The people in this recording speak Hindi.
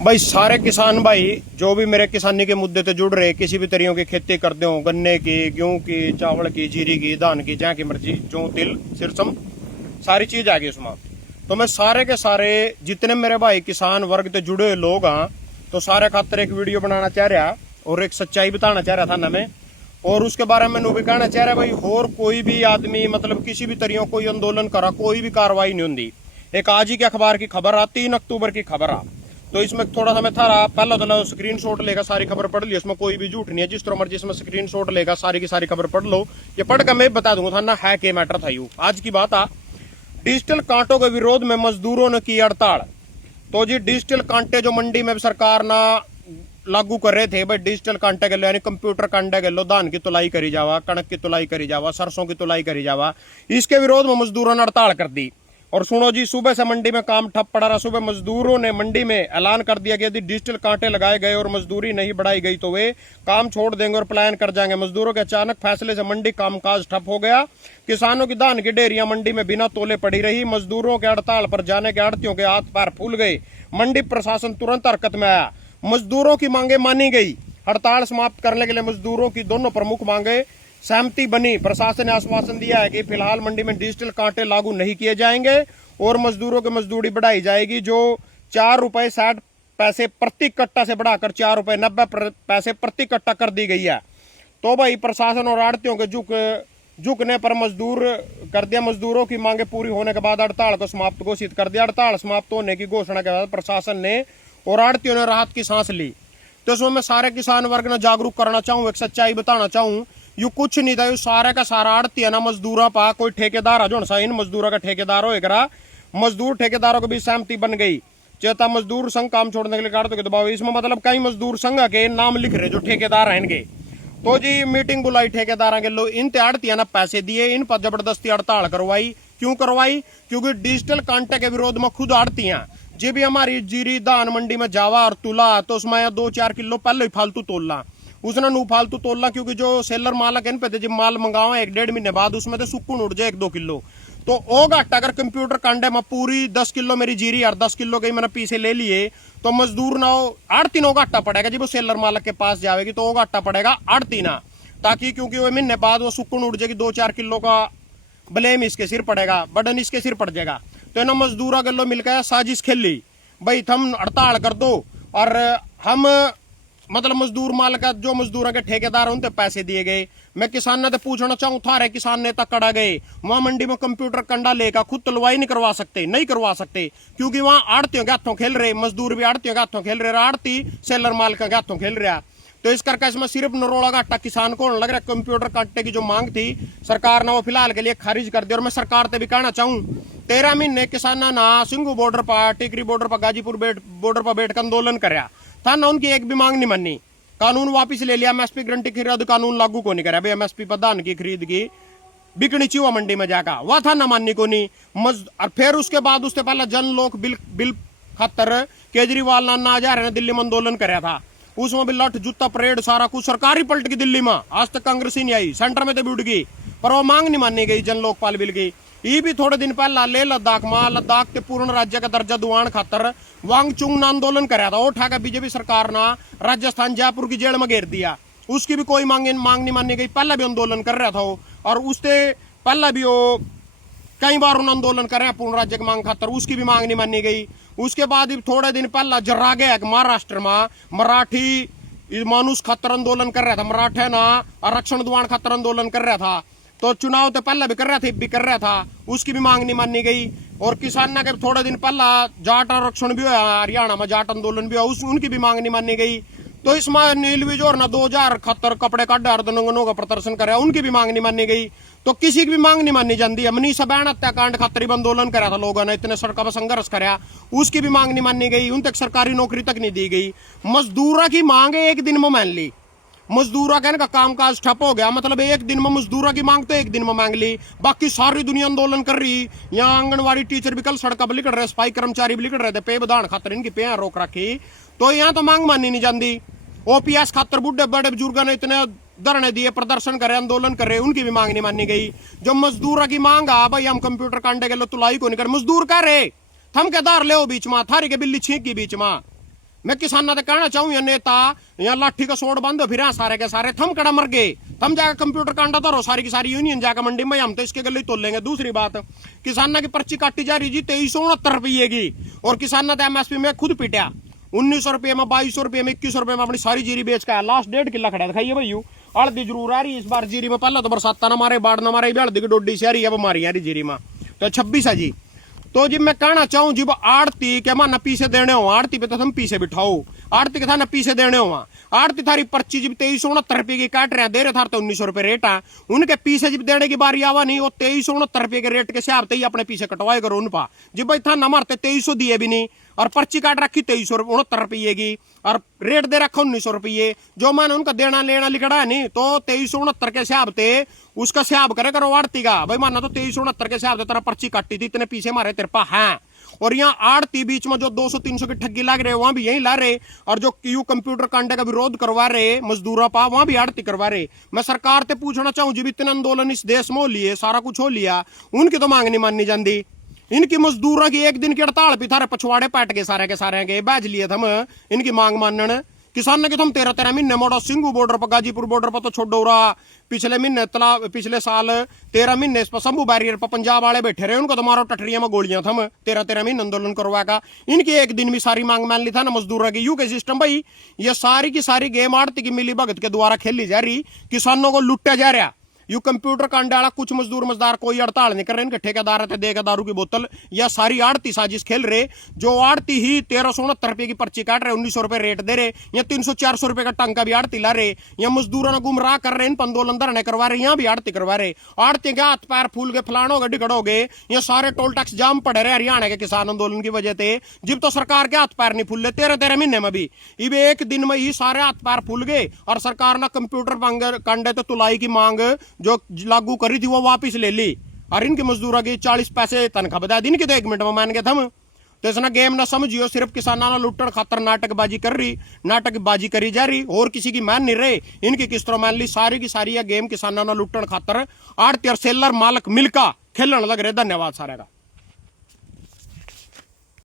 भाई सारे किसान भाई जो भी मेरे किसानी के मुद्दे से जुड़ रहे, किसी भी तरीकों की खेती करते हो, गन्ने की, गेहूं की, चावल की, जीरी की, धान की, जहाँ की मर्जी, जो तिल सिरसम सारी चीज आ गई उसमें। तो मैं सारे के सारे जितने मेरे भाई किसान वर्ग से जुड़े हुए लोग हैं, तो सारे खातर एक वीडियो बनाना चाह रहा और एक सच्चाई बताना चाह रहा था ना मैं। और उसके बारे में भी कहना चाह रहा भाई, और कोई भी आदमी मतलब किसी भी तरीकों कोई आंदोलन करा, कोई भी कार्रवाई नहीं होती। एक आज ही के अखबार की खबर आ, 3 अक्टूबर की खबर आ, तो इसमें थोड़ा सा मैं था पहला तो स्क्रीन शॉट लेगा, सारी खबर पढ़ ली, इसमें कोई भी झूठ नहीं है। जिस तरह मर्जी इसमें स्क्रीन शॉट लेगा, सारी की सारी खबर पढ़ लो। ये पढ़ कर मैं बता दूंगा था ना है के मैटर था। यू आज की बात आ, डिजिटल कांटों के विरोध में मजदूरों ने की हड़ताल। तो जी डिजिटल कांटे जो मंडी में सरकार ना लागू कर रहे थे भाई, डिजिटल कांटे के लो यानी कंप्यूटर कांटे के लो, धान की तुलाई करी जावा, कणक की तुलाई करी जावा, सरसों की तुलाई करी जावा, इसके विरोध में मजदूरों ने हड़ताल कर दी। और सुनो जी, सुबह से मंडी में काम ठप पड़ा रहा। सुबह मजदूरों ने मंडी में ऐलान कर दिया कि यदि डिजिटल कांटे लगाए गए और मजदूरी नहीं बढ़ाई गई तो वे काम छोड़ देंगे और पलायन कर जाएंगे। मजदूरों के अचानक फैसले से मंडी कामकाज ठप हो गया। किसानों की धान की ढेरियां मंडी में बिना तोले पड़ी रही। मजदूरों के हड़ताल पर जाने के आड़तियों के हाथ पैर फूल गए। मंडी प्रशासन तुरंत हरकत में आया। मजदूरों की मांगे मानी गई। हड़ताल समाप्त करने के लिए मजदूरों की दोनों प्रमुख मांगे सहमति बनी। प्रशासन ने आश्वासन दिया है कि फिलहाल मंडी में डिजिटल कांटे लागू नहीं किए जाएंगे और मजदूरों की मजदूरी बढ़ाई जाएगी, जो 4 रुपए 60 पैसे प्रति कट्टा से बढ़ाकर 4 रुपए 90 पैसे प्रति कट्टा कर दी गई है। तो भाई प्रशासन और आड़तियों के झुकने पर मजदूर कर दिया। मजदूरों की मांगे पूरी होने के बाद हड़ताल को समाप्त घोषित कर दिया। हड़ताल समाप्त होने की घोषणा के बाद प्रशासन ने और आड़तियों ने राहत की सांस ली। तो इसमें मैं सारे किसान वर्ग ने जागरूक करना चाहूँ, एक सच्चाई बताना चाहूँ। यू कुछ नहीं था, यू सारे का सारा आड़ती है ना मजदूरा पा कोई ठेकेदार है जो सा इन मजदूरों का ठेकेदार होएगा। मजदूर ठेकेदारों के बीच सहमति बन गई। चेता मजदूर संघ काम छोड़ने के लिए काटो के दबाव। इसमें मतलब कई मजदूर संघ के नाम लिख रहे जो ठेकेदार हैं इनके। तो जी मीटिंग बुलाई ठेकेदार के लो, इन आड़ती ना पैसे दिए, इन पर जबरदस्ती हड़ताल करवाई। क्यों करवाई? क्योंकि डिजिटल कांटे के विरोध में खुद आड़ती जी भी हमारी जीरी धान मंडी में जावा और तुला, तो उसमें 2-4 किलो पहले ही फालतू तोलना, उसने नू फालतू तोलना। क्योंकि जो सेलर मालक इन पे जब माल मंगावा 1-1.5 महीने बाद उसमें तो सुक्कून उड़ जाए 1-2 किलो। तो ओ घाटा अगर कंप्यूटर कांडे में पूरी 10 किलो मेरी जीरी और 10 किलो के मैंने पीछे ले लिए, तो मजदूर ना आड़ती नो घाटा पड़ेगा। जब वो सेलर मालक के पास जाएगी तो वो घाटा पड़ेगा आड़ती ना, ताकि क्योंकि वो महीने बाद वो सुक्कून उड़ जाएगी, 2-4 किलो का ब्लेम इसके सिर पड़ेगा, बर्डन इसके सिर पड़ जाएगा। तो इन्होंने मजदूर गलो मिलकर साजिश खेली भाई, थम हड़ताल कर दो और हम मतलब मजदूर मालक जो मजदूरों के ठेकेदार उनसे पैसे दिए गए। मैं किसान ने तो पूछना चाहूँ, थारे किसान नेता कड़ा गए वहां मंडी में कंप्यूटर कंडा लेकर खुद तुलवाई नहीं करवा सकते? नहीं करवा सकते, क्योंकि वहां आड़तियों के हाथों खेल रहे, मजदूर भी आड़तियों के हाथों खेल रहे, आड़ती सेलर मालक के हाथों खेल रहा। तो इस करके इसमें सिर्फ नरोड़ा घाटा किसान को लग रहा है। कंप्यूटर कांटे की जो मांग थी सरकार ने वो फिलहाल के लिए खारिज कर दी। और मैं सरकार से भी कहना चाहूँ, 13 महीने किसान ना सिंगू बॉर्डर पर, टिकरी बॉर्डर पर, गाजीपुर बॉर्डर पर बैठ कर आंदोलन कराया था ना, उनकी एक भी मांग नहीं मानी। कानून वापिस ले लिया, एमएसपी गारंटी खरीद कानून लागू को नहीं करा भाई। एमएसपी पर धान की खरीद की बिकनी चाहिए मंडी में जाकर, वह था ना माननी को नहीं। और फिर उसके बाद उससे पहले जन लोक बिल खातर केजरीवाल ना हजार ने दिल्ली में आंदोलन कराया था। उसमें भी लठ जूता परेड सारा कुछ सरकारी पलट की दिल्ली में, आज तक कांग्रेस ही नहीं आई। सेंटर में तो भी उड़ गई, पर वो मांग नहीं मानी गई जन लोकपाल बिल की। ये भी थोड़े दिन पहला ले लद्दाख में, लद्दाख के पूर्ण राज्य का दर्जा दुआन खातर वांगचुंग ने आंदोलन कराया था। वो उठाकर बीजेपी सरकार ने राजस्थान जयपुर की जेल में घेर दिया, उसकी भी कोई मांग नहीं मानी गई। पहले भी आंदोलन कर रहा था वो, और उससे पहले भी वो कई बार उन्होंने आंदोलन करे पूर्ण राज्य की मांग खातर, उसकी भी मांग नहीं मानी गई। उसके बाद थोड़े दिन पहला जर्रा गया महाराष्ट्र में मराठी मानुष खातर आंदोलन कर रहा था, मराठे ना आरक्षण दुआन खातर आंदोलन कर रहा था। तो चुनाव तो पहले भी कर रहा था, भी कर रहा था, उसकी भी मांग नहीं मानी गई। और किसान के थोड़े दिन पहला जाट आरक्षण भी हुआ, हरियाणा में जाट आंदोलन भी हुआ, उनकी भी मांग नहीं मानी गई। तो इसमें नील विजोर ना 2071 कपड़े का डारदनों का प्रदर्शन करे, उनकी भी मांग नहीं मानी गई। तो किसी की भी मांग नहीं मानी जाती है। मनीषा बहन हत्याकांड खातर आंदोलन करा था लोगों ने, इतने सड़कों पर संघर्ष कराया, उसकी भी मांग नहीं मानी गई। उन तक सरकारी नौकरी तक नहीं दी गई। मजदूरा की मांग एक दिन में मान ली, मजदूरा कहने का कामकाज ठप हो गया। मतलब एक दिन में मजदूरा की मांग तो एक दिन में मांग ली, बाकी सारी दुनिया आंदोलन कर रही। यहाँ आंगनबाड़ी टीचर भी कल सड़क पर लिखड़ रहे, सफाई कर्मचारी भी लिखड़ रहे थे, पे बधान खातर इनकी पे रोक रखी। तो यहाँ तो मांग मानी नहीं जाती। ओपीएस खातर बुढ़े बड़े बुजुर्गों ने इतने धरने दिए, प्रदर्शन करे, आंदोलन करे, उनकी भी मांग नहीं मानी गई। जो मजदूर की मांग आ भाई, हम कंप्यूटर कांडे के लो तुलाई को नहीं कर, मजदूर कह रहे थम के दार ले बीच में, थारी के बिल्ली छींक की बीच में, मैं किसाना तो कहना चाहूँ ये नेता यहाँ लाठी का सोड़ बंद फिर सारे के सारे थम कड़ा मर गए, थम जाकर कंप्यूटर कांडा धरो सारी की सारी यूनियन जाकर मंडी में, हम तो इसके गले तोल लेंगे। दूसरी बात, किसाना की पर्ची काटी जा रही जी 2369 रुपये की, और किसाना तो एमएसपी में खुद पिटा 1900 रुपये में, 2200 रुपये में, 2100 रुपये में अपनी सारी जीरी बेच का लास्ट 1.5 किला खड़ा दिखाइए भाई। हल्दी जरूर आ रही इस बार जीरी में, पहले तो बरसात ना मारे बाढ़ ना मारे, हल्दी की डोडी से आ रही है बीमारी आ रही जीरी में, तो 26 है जी। तो जी मैं कहना चाहूँ जी आड़ती के मां पीछे देने हो, आड़ती पे तो हम पीछे बिठाओ, आड़ती के था न पीछे देने हो, आड़ती थारी पर्ची जब 2369 रुपये की काट रहे दे रहे था तो 1900 रुपये रेट है, उनके पीछे जब देने की बारी आवा नहीं, वो 2369 रुपये के रेट के हिसाब से ही अपने पीछे कटवाए करो उन पा जी भाई था न मारते 2300 दिए भी नहीं, और पर्ची काट रखी 2369 रुपये की, और रेट दे रखा 1900 रुपये, जो मैंने उनका देना लेना लिखड़ा है नहीं, तो 2369 के हिसाब से उसका हिसाब करे करो आड़ती का भाई, माना तो 2369 के हिसाब से तेरा पर्ची काटी थी, इतने पीछे मारे तेरे पा है। और यहाँ आड़ती बीच में जो 200-300 की ठगी लग रहे वहां भी यही ला रहे, और जो क्यू कंप्यूटर कांडे का विरोध करवा रहे मजदूरों पा वहां भी आड़ती करवा रहे। मैं सरकार से पूछना चाहूँ जी इतने आंदोलन इस देश में हो लिए, सारा कुछ हो लिया, उनकी तो मांग नहीं माननी जाती, इनकी मजदूरों की एक दिन की हड़ताल भी थारे पछवाड़े पैट के सारे के सारे के बैज लिए थम इनकी मांग मानन। किसान ने कि तुम 13 महीने मोड़ा सिंगू बॉर्डर पर, गाजीपुर बॉर्डर पर तो छोड़ो रहा, पिछले महीने पिछले साल 13 महीने पर शंभू बैरियर पर पंजाब वाले बैठे रहे, उनको तो मारो टटरिया में गोलियां थम 13 महीने आंदोलन करवा का, इनकी एक दिन भी सारी मांग मान ली था ना मजदूरों की। यू के सिस्टम भाई ये सारी की सारी गेम आड़ती की मिली भगत के द्वारा खेली जा रही, किसानों को लुटा जा रहा। यू कंप्यूटर कांडे वाला कुछ मजदूर मजदार कोई हड़ताल नहीं कर रहे, इनके ठेकेदार थे देगा दारू की बोतल, या सारी आड़ती साजिश खेल रहे, जो आड़ती ही 1369 रुपये की पर्ची काट रहे, 1900 रुपये रेट दे रहे, या 300-400 रुपये का टंका भी आड़ती ला रहे, या मजदूरों ने गुमराह कर रहे, इन आंदोलन धरने करवा रहे, यहाँ भी आड़ती करवा रहे। आड़ती के हाथ पैर फूल के फलान हो गए डिगड़ हो गए, ये सारे टोल टैक्स जाम पड़े रहे हरियाणा के किसान आंदोलन की वजह से, जब तो सरकार के हाथ पैर नहीं फूल रहे 13 महीने में भी, इब एक दिन में ही सारे हाथ पैर फूल गए, और सरकार ने कंप्यूटर कांडे तो तुलाई की मांग जो लागू करी थी वो वापस ले ली, और इनके मजदूरों की 40 पैसे तनख्वाह बता दी, इनकी तो 1 मिनट में मान गए थम। तो इसना गेम ना समझियो, सिर्फ किसाना लुटन खातर नाटकबाजी कर रही, नाटकबाजी करी जा रही, और किसी की मान नहीं रहे, इनकी किस तरह मान ली, सारी की सारी यह गेम किसाना लुटन खातर आड़ती और सेलर मालक मिलकर खेलने लग रहे। धन्यवाद सारे का।